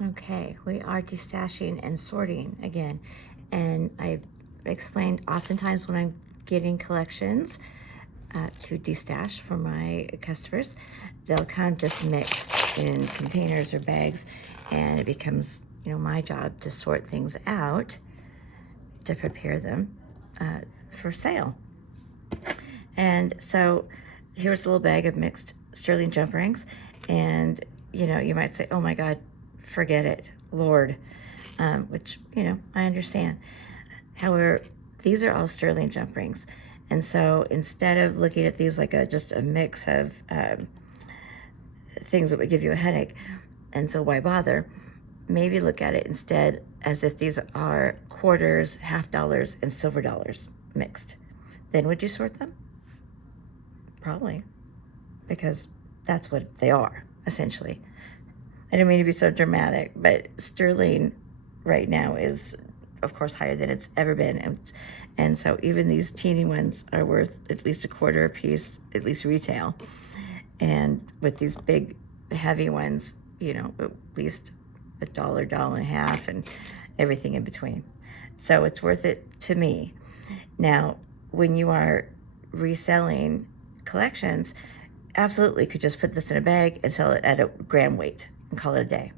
Okay, we are destashing and sorting again. And I've explained oftentimes when I'm getting collections to destash for my customers, they'll come just mixed in containers or bags, and it becomes, my job to sort things out to prepare them for sale. And so here's a little bag of mixed sterling Jumprings, and you might say, oh my God, forget it, Lord, which, I understand. However, these are all sterling Jumprings. And so instead of looking at these like just a mix of things that would give you a headache, and so why bother, maybe look at it instead as if these are quarters, half dollars, and silver dollars mixed. Then would you sort them? Probably, because that's what they are, essentially. I don't mean to be so dramatic, but sterling right now is, of course, higher than it's ever been. And so even these teeny ones are worth at least a quarter a piece, at least retail. And with these big, heavy ones, at least $1, $1.50, and everything in between. So it's worth it to me. Now, when you are reselling collections, absolutely could just put this in a bag and sell it at a gram weight and call it a day.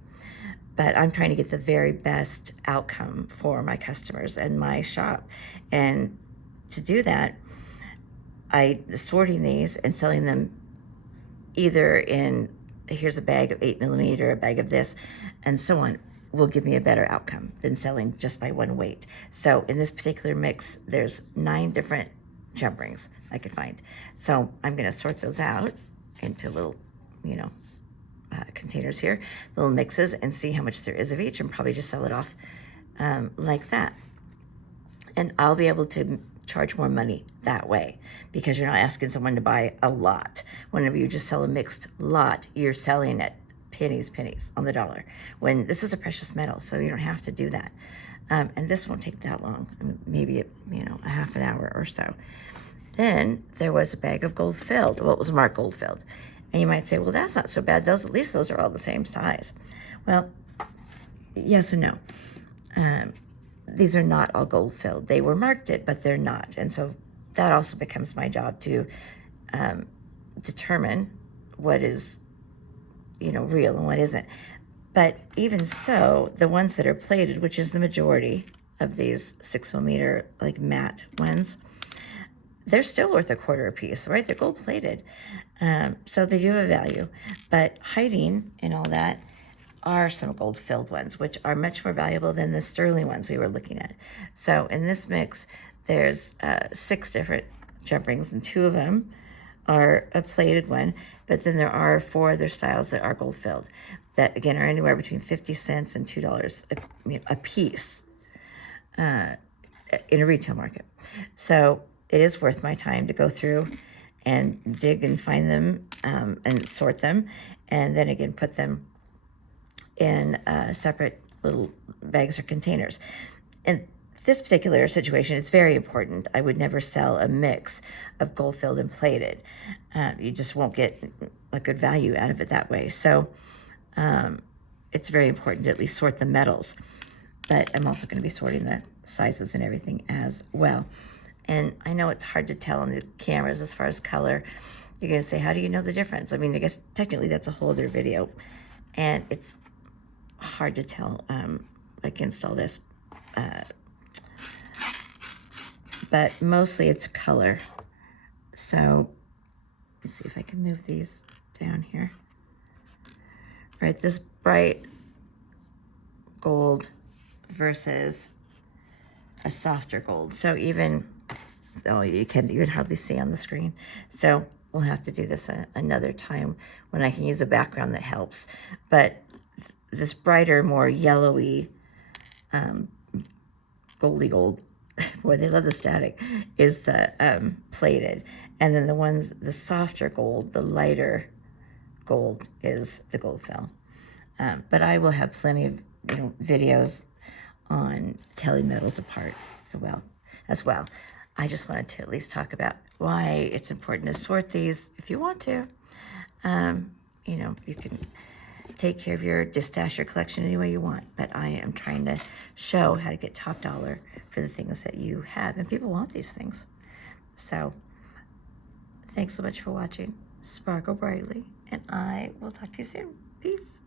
But I'm trying to get the very best outcome for my customers and my shop. And to do that, I sorting these and selling them either in, here's a bag of 8mm, a bag of this, and so on, will give me a better outcome than selling just by one weight. So in this particular mix, there's 9 different Jumprings I could find. So I'm gonna sort those out into little, containers here, little mixes, and see how much there is of each, and probably just sell it off like that. And I'll be able to charge more money that way, because you're not asking someone to buy a lot. Whenever you just sell a mixed lot, you're selling at pennies on the dollar, when this is a precious metal, so you don't have to do that. And this won't take that long, maybe a half an hour or so. Then there was a bag of gold filled. Well, it was marked gold filled. And you might say, well, that's not so bad. At least those are all the same size. Well, yes and no. These are not all gold filled. They were marked it, but they're not. And so that also becomes my job to determine what is, real and what isn't. But even so, the ones that are plated, which is the majority of these 6mm like matte ones, they're still worth a quarter a piece, right? They're gold plated. So they do have a value. But hiding in all that are some gold filled ones, which are much more valuable than the sterling ones we were looking at. So in this mix, there's 6 different Jumprings, and 2 of them are a plated one, but then there are 4 other styles that are gold filled that, again, are anywhere between 50 cents and $2 a piece in a retail market. So it is worth my time to go through and dig and find them and sort them, and then again put them in separate little bags or containers. In this particular situation, it's very important. I would never sell a mix of gold filled and plated. You just won't get a good value out of it that way. So it's very important to at least sort the metals. But I'm also going to be sorting the sizes and everything as well. And I know it's hard to tell on the cameras as far as color. You're going to say, how do you know the difference? I mean, I guess technically that's a whole other video. And it's hard to tell against all this. But mostly it's color. So let's see if I can move these down here. Right, this bright gold versus a softer gold. So even, you can hardly see on the screen. So we'll have to do this another time when I can use a background that helps. But this brighter, more yellowy, goldy gold, boy, they love the static, is the plated. And then the softer gold, the lighter gold, is the gold fill. But I will have plenty of videos on telling metals apart as well. I just wanted to at least talk about why it's important to sort these if you want to. You can take care of your Destash collection any way you want, but I am trying to show how to get top dollar for the things that you have, and people want these things. So thanks so much for watching. Sparkle brightly, and I will talk to you soon. Peace.